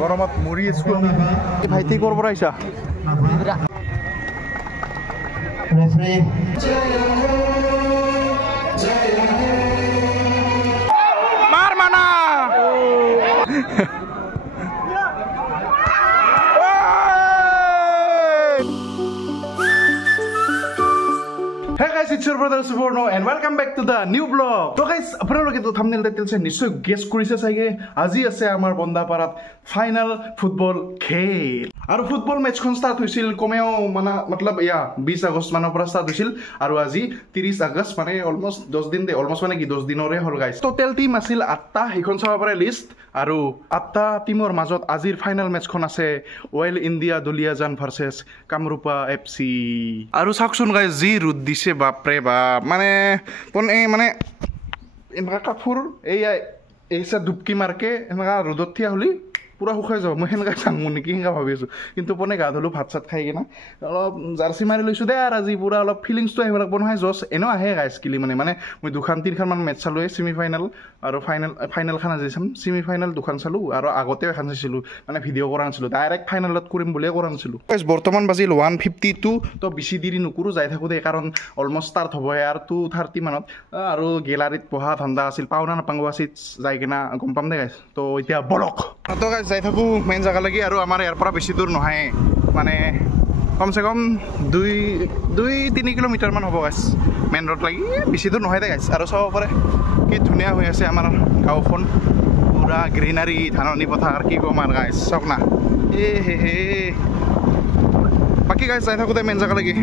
গৰমত মৰি আছো আমি ভাইটি ক'ৰ পৰা আহিছা মাৰ মানা Hey guys, it's your brother Suborno and welcome back to the new vlog. So guys, আপোনালোকে তো thumbnail title se নিশ্চয় guess কৰিছে চাগে আজি আছে আমাৰ বন্দাপাৰাত ফাইনাল ফুটবল খেল আৰু ফুটবল মেচখন ষ্টাৰ্ট হৈছিল কমেও मतलब 20 আগষ্ট মানৰ পৰা ষ্টাৰ্ট হৈছিল আৰু আজি 30 আগষ্ট মানে অলমোস্ট 10 দিন অলমোস্ট মানে কি 10 দিনৰে হল গাইস টোটাল টিম আছিল 8টা এখন চাব পাৰে লিষ্ট আৰু 8টা টিমৰ মাজত আজিৰ ফাইনাল মেচখন আছে well India Duliajan ভাৰ্সেস Kamrupa FC আৰু চাকচোন গাইস জি ৰুদ দিছে বাপৰে বাপ মানে এনেকা কাপোৰ এইসা ডুবকি মাৰকে এনেকা ৰ'দত থিয়া হলি পুরা শুকাই যাব মই সেনেকা চাংমু নেকি সেনেকা ভাবি আছো কিন্তু পনে গা ধুলো ভাত চাত খাই কিনা অলপ জাৰ্চি মাৰি লৈছো দে আৰু আজি পুৰা অলপ ফিলিংছটো আহিব লাগিব নহয় জছ এনেও আহে গাইছ কিলি মানে মই দুখান তিনখান মান মেচ চালো ছেমি ফাইনেল আৰু ফাইনেল খান আজি চাম ছেমি ফাইনেল দুখান চালো আৰু আগতেও এখন চাইছিলো মানে ভিডিঅ' কৰা নাছিলো ডাইৰেক্ট ফাইনেলত কৰিম বুলিয়ে কৰা নাছিলো বৰ্তমান বাজিল 152 তো বেছি দেৰি নকৰো যাই থাকো দে কাৰণ অলমোষ্ট ষ্টাৰ্ট হ'ব আৰু 2:30 মানত আৰু গেলাৰীত পঢ়া ঠাণ্ডা আছিল পাওনা নাপাংগোৱা চিট যাই কিনা গম পাম দে গাইছ তো এতিয়া বলক তো গাইছ যাই থাকো মেইন জায়গা লাগি আৰু আমাৰ ইয়াৰ পৰা বেছি দূৰ নহয় মানে কমসে কম 2-3 কিলোমিটাৰ মান হ'ব গাইছ মেইন ৰোড লাগি বেছি দূৰ নহয় দে গাইছ আৰু চাব পাৰে কি ধুনীয়া হৈ আছে আমাৰ গাঁওখন পুৰা গ্ৰীনাৰী ধাননি পথাৰ কি ক'ম আৰু গাইছ চাওক না হে বাকী গাইছ যাই থাকোঁতে মেইন জায়গা লাগি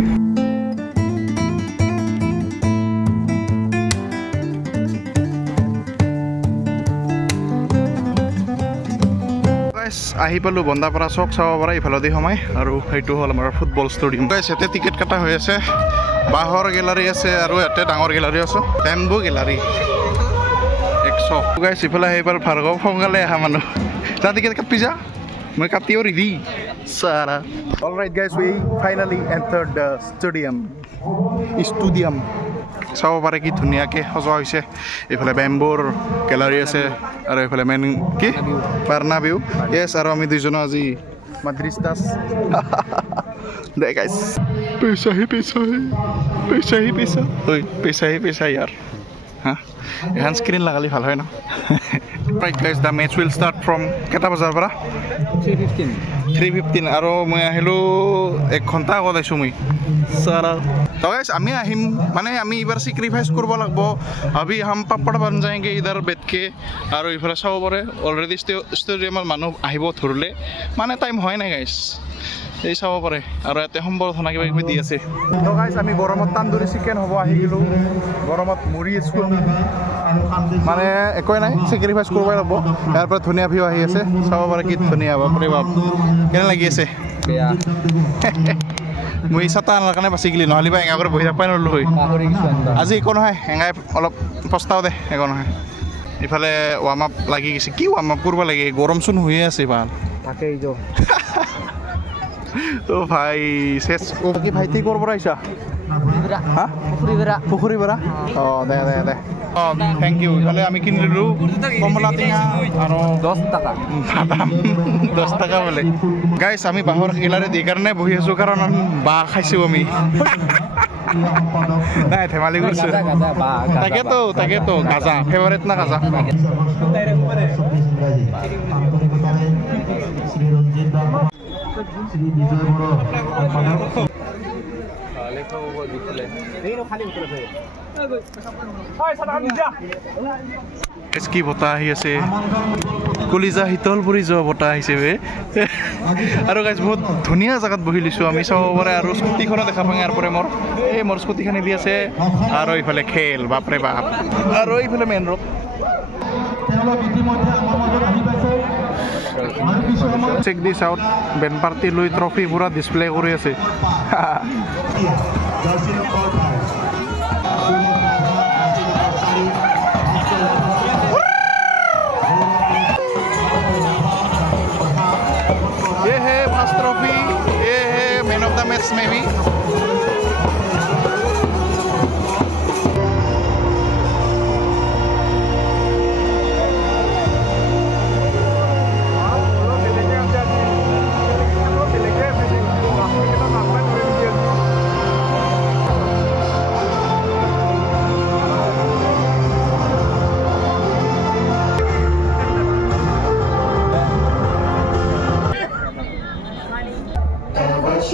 আহি পালো বন্দাপাৰা চক চাব পৰা ইফালদি সময় আৰু সেইটো হ'ল আমাৰ ফুটবল ষ্টেডিয়াম গাইছ ইয়াতে টিকেট কাটা হৈ আছে বাঁহৰ গেলাৰী আছে আৰু ইয়াতে ডাঙৰ গেলাৰী আছে বেম্বু গেলাৰী 100 গাইছ ইফালে আহি পাল ভাৰ্গৱ সোনকালে আহা মানুহ যা টিকেট কাটি যা মই কাটিও ৰেডি সাৰা অলৰাইট গাইছ উই ফাইনালি এন্টাৰ্ড দ্য ষ্টেডিয়াম চাব পাৰে কি ধুনীয়াকৈ সজোৱা হৈছে এইফালে বেম্বুৰ গেলাৰী আছে আৰু এইফালে মেইন কি বাৰ্নাবিউ য়েছ আৰু আমি দুইজন আজি মাদ্ৰিষ্টাছ দে গাইছ পইচা ইয়াৰ হা এখন স্ক্ৰীন লগালে ভাল হয় ন ৰাইট গাইছ the match will start from কেইটা বজাৰ পৰা 3:15 আৰু মই আহিলোঁ 1 ঘণ্টা আগত আহিছোঁ মই सारा तो गाइस আমি আহিম মানে আমি এবাৰ স্যাক্ৰিফাইস কৰিব লাগিব अभी हम पापड़ बन जाएंगे इधर बैठ के আৰু ইফালে চাব পাৰে অলৰেডি ষ্টেডিয়ামৰ মানুহ আহিব ধৰিলে মানে টাইম হয় নাই গাইস এই চাব পাৰে আৰু এতে সম্বৰ্ধনা কিবা কিবি দি আছে তো গাইস আমি গৰমত তান্দুৰি চিকেন হ'ব আহি গিলো গৰমত মৰি আছো মানে একোই নাই স্যাক্ৰিফাইস কৰিব লাগিব ইয়াৰ পৰা ধুনীয়া ভিউ আহি আছে চাব পাৰে কি ধুনীয়া বাপৰে বাপ কেনে লাগি আছে বেয়া মই ছাতা আনাৰ কাৰণে বাচি গলি নহ'লে বা এঙা কৰি বহি থাকবাই নৰলো হয় আজি একো নহয় এঙাই অলপ পস্তাও দে একো নহয় ইফালে ৱাৰ্ম আপ লাগি গৈছে কি ৱাৰ্ম আপ কৰিব লাগে গৰম চোন হৈয়ে আছে ভাল তাকেই যো তো ভাই শেষ কি ভাইটি ক'ৰ পৰা আহিছা পুখুৰীপাৰা অঁ দে থ্যাংক ইউ ইফালে আমি কিনিলোঁ কমলা টেঙা আৰু 10 টাকা বাদাম 10 টাকা বোলে গাইছ আমি বাঁহৰ গেলাৰী দি কাৰণে বহি আছোঁ কাৰণ বাঁহ খাইছোঁ আমি নাই ধেমালি কৰিছোঁ তাকেতো গাজা ফেভাৰেট না গাজা কি বতাহ আহি আছে কলিজা শীতল পৰি যোৱা বতাহ আহিছে আৰু গাইছ বহুত ধুনীয়া জেগাত বহি লৈছোঁ আমি চাব পাৰে আৰু স্কুটিখনো দেখা পাওঁ ইয়াৰ পৰা মোৰ স্কুটিখন দি আছে আৰু এইফালে খেল বাপৰে বাপ আৰু এইফালে মেইন ৰোড চেক দিছ আউট বেণ্ড পাৰ্টি লৈ ট্ৰফি পুৰা ডিছপ্লে কৰি আছে ये है फर्स्ट ट्रॉफी ये है मैन ऑफ द मैच में भी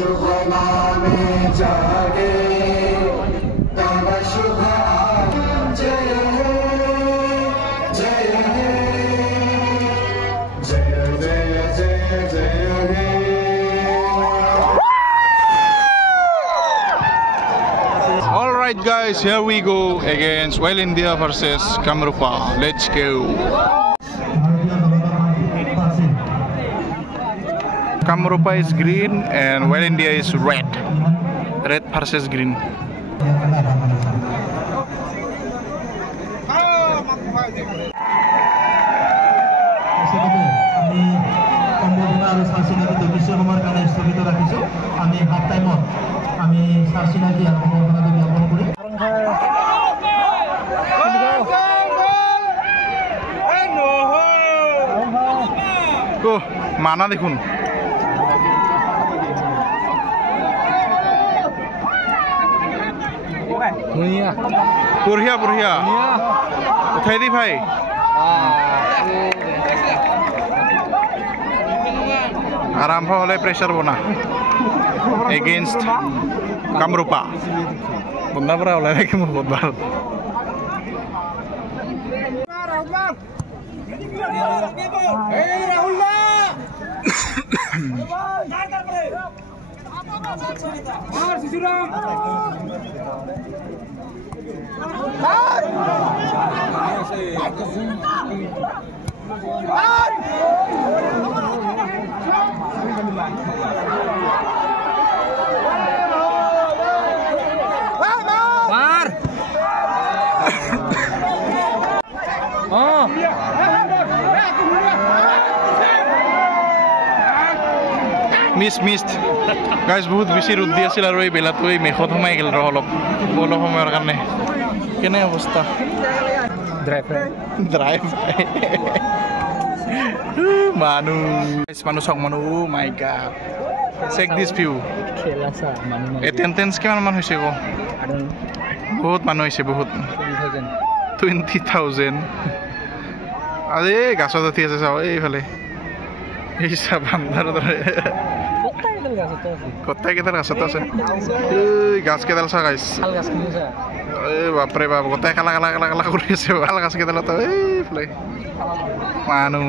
शुभ नामे जागे तव शुभ जय हे जय हे जय जय जय जय हे All right, guys, here we go against Well India versus Kamrupa. Let's go. Kamrupa is green and Well India is red. Red versus green. Oh, mana dekhun. Purhia, purhia. Uthai di bhai. Arambho hole pressure bona. Against Kamrupa. Bunda pura oleh lagi mur botbal. Missed. Guys, बहुत बेसी रुद দি আছিল আৰু এই বেলাটো এই মেখত সোমাই গেল ৰ অলপ সময়ৰ কাৰণে কেনে অৱস্থা ড্ৰাইভ মানু চক মানু ও মাই গড চেক দিস ভিউ খেলাছা মানু এটেন্ডেন্স কিমান মান হৈছে গো বহুত মানুহ হৈছে বহুত 20,000 আরে গাছত উঠি আছে চাও এইফালে এই সব আন্ধাৰ দৰে কত্তাই কেইটাৰ গাছত আছে এই গাছ কেইডাল চা গাইছ শাল গাছ কিনিছা এই বাপৰে বাপ কত্তাই কালা কালা কালা কালা কৰি আছে শাল গাছ কেইডালত এইফালে মানু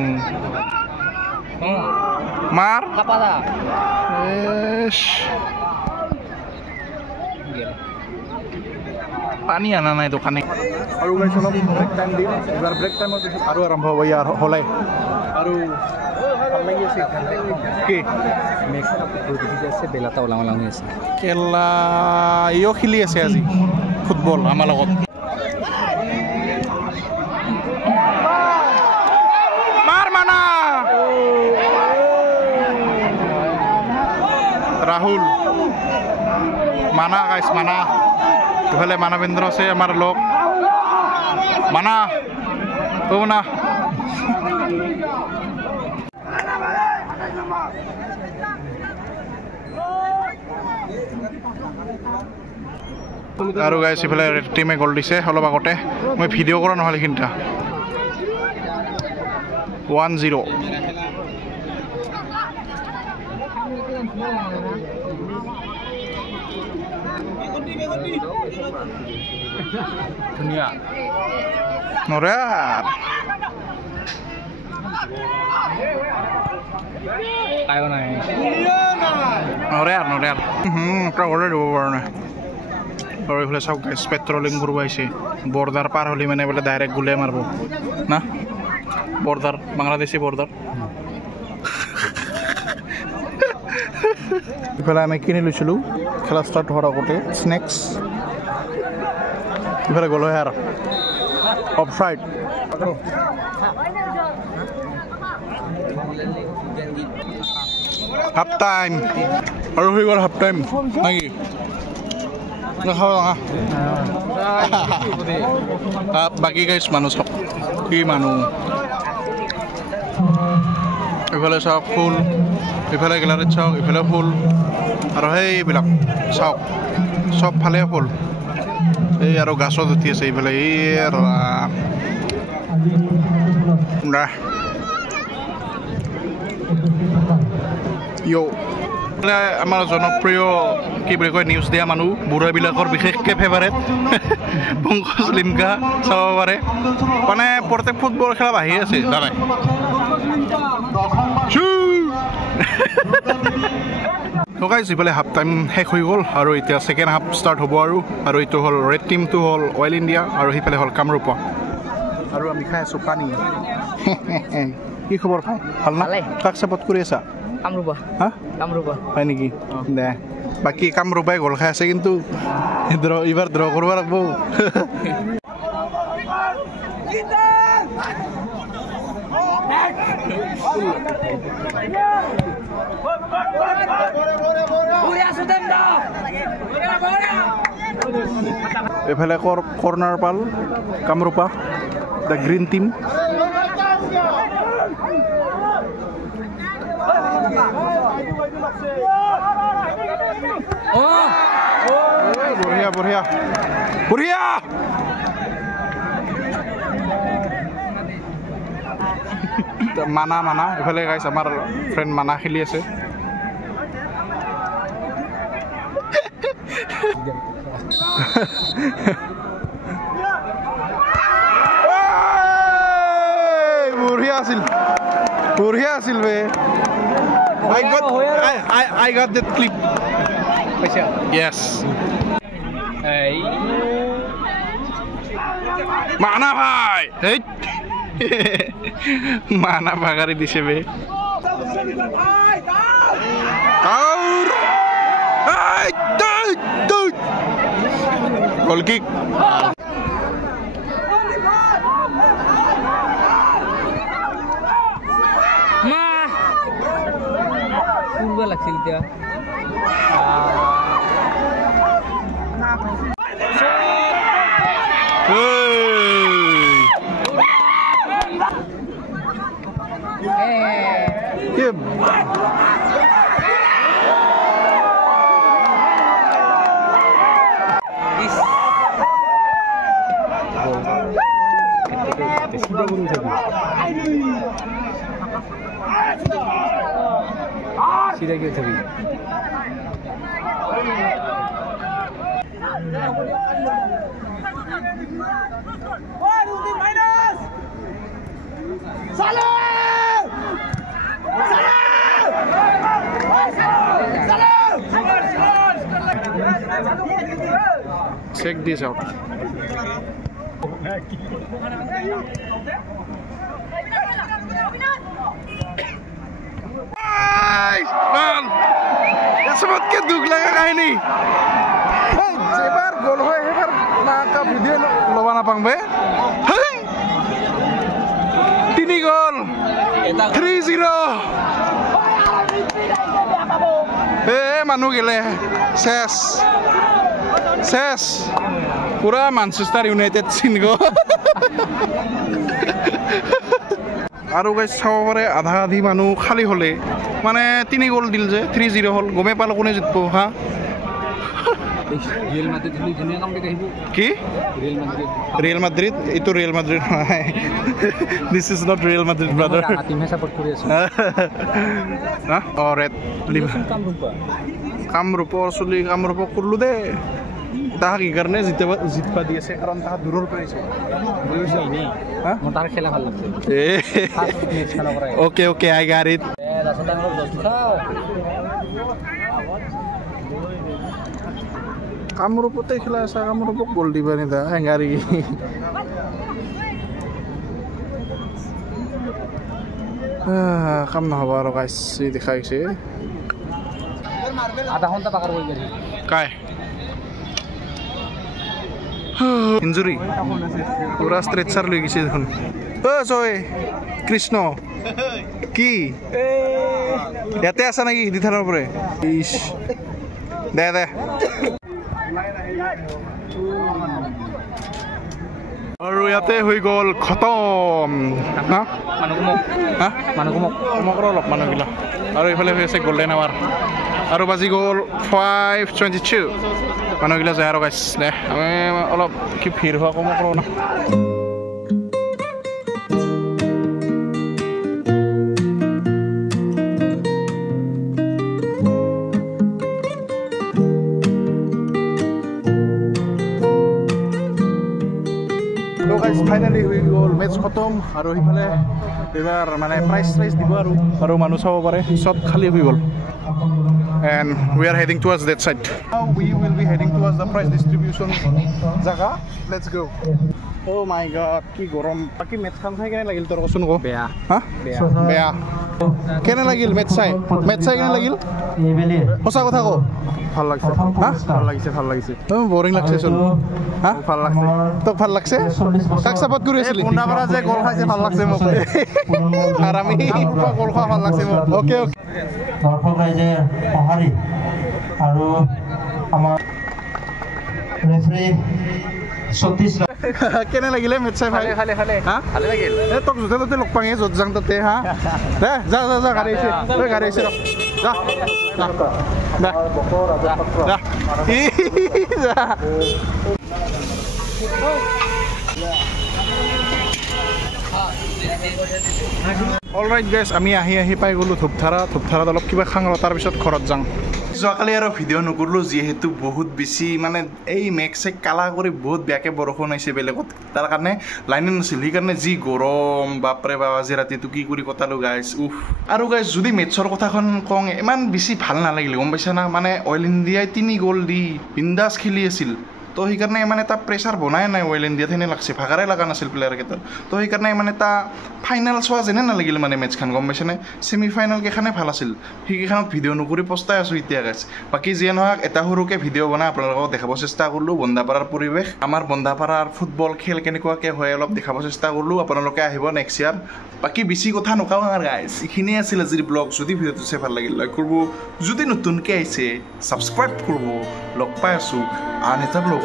মাৰ কাপাদা এশ পানী আনা নাই দোকানে আৰু গাইছ অলপ ব্ৰেক টাইম দিম এবাৰ ব্ৰেক টাইমৰ পিছত আৰু আৰম্ভ হ'ব ইয়াৰ হলে আৰু খেলা ইও খেলি আছে আজি ফুটবল আমাৰ লগত মাৰ মানা ৰাহুল মানা গাইছ মানা ইফালে মানবেন্দ্ৰ আছে আমাৰ লগ মানা ও না আৰু গাইছ ইফালে ৰেড টিমে গল দিছে অলপ আগতে মই ভিডিঅ' কৰা নহ'লে এইখিনিটা 1-0 ধুনীয়া নৰাৰ আয়ো নাই নৰাৰ তই অৰ্ডাৰ দিব পৰা নাই আৰু এইফালে চাওক গাইছ পেট্ৰলিং কৰিব আহিছে বৰ্ডাৰ পাৰ হ'লে মানে বোলে ডাইৰেক্ট গুলিয়াই মাৰিব না বৰ্ডাৰ বাংলাদেশী বৰ্ডাৰ ইফালে আমি কিনি লৈছিলোঁ খেলা ষ্টাৰ্ট হোৱাৰ আগতে স্নেক্স ইফালে গ'লো হে আৰু অফ চাইড হাফ টাইম আৰু হৈ গ'ল হাফ টাইম নাকি বাকী গাইছ মানুহ চাওক কি মানুহ ইফালে চাওক ফুল ইফালে গেলাৰীত চাওক ইফালে ফুল আৰু সেইবিলাক চাওক চব ফালে ফুল এই আৰু গাছত উঠি আছে এইফালে এই আমাৰ জনপ্ৰিয় কি বুলি কয় নিউজ দিয়া মানুহ বুঢ়াবিলাকৰ বিশেষকৈ ফেভাৰেট পংকজ লিমকা চাব পাৰে মানে প্ৰত্যেক ফুটবল খেলা আহি আছে দাদাই গাইজ ইফালে হাফ টাইম শেষ হৈ গ'ল আৰু এতিয়া ছেকেণ্ড হাফ ষ্টাৰ্ট হ'ব আৰু এইটো হ'ল ৰেড টিমটো হ'ল অইল ইণ্ডিয়া আৰু সিফালে হ'ল কামৰূপা আৰু আমি খাই আছোঁ পানী কি খবৰ ভাই ভাল না কাক চাপৰ্ট কৰি আছা কামৰূপা হা কামৰূপা হয় নেকি দে বাকী কামৰূপাই গ'ল খাই আছে কিন্তু এইবাৰ ড্ৰ কৰিব লাগিব এফালে কৰ্নাৰ পাল কামৰূপা দ্য গ্ৰীণ টিম বঢ়িয়া বঢ়িয়া বঢ়িয়া মানা এফালে গাইছ আমাৰ ফ্ৰেণ্ড মানা খেলি আছে বঢ়িয়া আছিল বে I got that clip yes mana bhai mana bhagari dise be aur goal kick পূর্ব লাগছে এতিয়া সিধা গিয়ে থাকি check this out man sempat ke duk laga kaini hey jebar gol hoy hebar maka video loba napang be hey tini gol 3-0 manu gele ses pura Manchester United sin go আৰু গাইছ চাব পাৰে আধা আধি মানুহ খালী হ'লে মানে 3 গ'ল দিল যে 3-0 হ'ল গমে পালো কোনে জিতব হা কি ৰিয়েল মাদ্ৰিদ এইটো ৰিয়েল মাদ্ৰিদ নহয় this is not real Madrid brother red কামৰূপৰ চলি কামৰূপক কৰলো দে তাহাক এইকাৰণে জিতবা দি আছে কাৰণ তাহাক দূৰৰ পৰা আহিছে খেলা ভাল লাগছে okay I got it কামৰূপতে খেলা আছে কামৰূপক গ'ল দিবা নিদা হেঙাৰি কাম নহ'ব আৰু গাইছ দেখাইছে আধা ঘণ্টা পাকাৰ হৈ গেছে কাই ইঞ্জুৰি পুৰা ষ্ট্ৰেচাৰ লৈ গৈছে দেখোন জয় কৃষ্ণ কি ইয়াতে আছা নেকি দিথানৰ পৰা দে আৰু ইয়াতে হৈ গ'ল খতম মানুহক অলপ মানুহগিলা আৰু এইফালে হৈ আছে গল্ডেন আৱাৰ আৰু বাজি গ'ল 5:22 মানুহগিলা যায় আৰু গাইছ দে আমি অলপ কি ভিৰ হোৱা কম কৰোঁ না ফাইনেলি হৈ গ'ল মেচ খতম আৰু সেইফালে এইবাৰ মানে প্ৰাইজ দিব আৰু মানুহ চাব পাৰে চব খালী হৈ গ'ল and we are heading towards that side now we will be heading towards the prize distribution jaga let's go oh my god কি গৰম বাকি মেচ খান চাই কেনে লাগিল তোৰ কচোন কো বেয়া হা বেয়া কেনে লাগিল মেচ চাই কেনে লাগিল সঁচা কথা কো ভাল লাগছে ভাল লাগিছে বৰিং লাগছে চোন হা ভাল লাগছে তোক ভাল লাগছে কাক সাপোৰ্ট কৰি আছিল বুন্দাপাৰা যে গল খাইছে ভাল লাগছে মোক আৰু আমি গল খোৱা ভাল লাগছে মোক ওকে দৰ্শক ৰাইজে সঁহাৰি আৰু আমাৰ ৰেফাৰী সতীশ কেনে লাগিলে মেচ চাই ভালে হা ভালে লাগিল এ তোক জোতে লগ পাঙে যত যাং তাতে হা দে যা গাড়ী আছে যা অলৰাইট গাইজ আমি আহি পাই গ'লো ধূপধাৰাত অলপ কিবা খাং আৰু তাৰপিছত ঘৰত যাওঁ যোৱাকালি আৰু ভিডিঅ' নকৰিলোঁ যিহেতু বহুত বেছি মানে এই মেঘ চেক কালা কৰি বহুত বেয়াকৈ বৰষুণ আহিছে বেলেগত তাৰ কাৰণে লাইনে নাছিল সেইকাৰণে যি গৰম বাপৰে বাপ আজি ৰাতিটো কি কৰি কটালোঁ গাইজ আৰু গাইজ যদি মেটছৰ কথাখন কওঁ ইমান বেছি ভাল নালাগিল গম পাইছা না মানে অইল ইণ্ডিয়াই 3 গ'ল দি বিন্দাছ খেলি আছিল তো সেইকাৰণে মানে এটা প্ৰেছাৰ বনাই নাই অইল ইণ্ডিয়াত সেনে লাগছে ভাগাৰে লগা নাছিল প্লেয়াৰকেইটাৰ তো সেইকাৰণে মানে এটা ফাইনেল চোৱা যেনে নালাগিল মানে মেটছখন গম পাইছেনে ছেমি ফাইনেল কেইখনে ভাল আছিল সেইকেইখনত ভিডিঅ' নকৰি পস্তাই আছোঁ এতিয়া গাইছ বাকী যিয়ে নহওক এটা সৰুকৈ ভিডিঅ' বনাই আপোনালোকক দেখাব চেষ্টা কৰিলোঁ বন্দাপাৰাৰ পৰিৱেশ আমাৰ বন্দাপাৰাৰ ফুটবল খেল কেনেকুৱাকৈ হয় অলপ দেখাব চেষ্টা কৰিলোঁ আপোনালোকে আহিব নেক্সট ইয়াৰ বাকী বেছি কথা নকওঁ আৰু গাইছ এইখিনিয়ে আছিল আজিৰ ব্লগ যদি ভিডিঅ'টো চাই ভাল লাগিল লাইক কৰিব যদি নতুনকৈ আহিছে ছাবস্ক্ৰাইব কৰিব লগ পাই আছোঁ আন এটা ব্লগত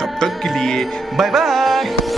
তব তক के लिए बाय बाय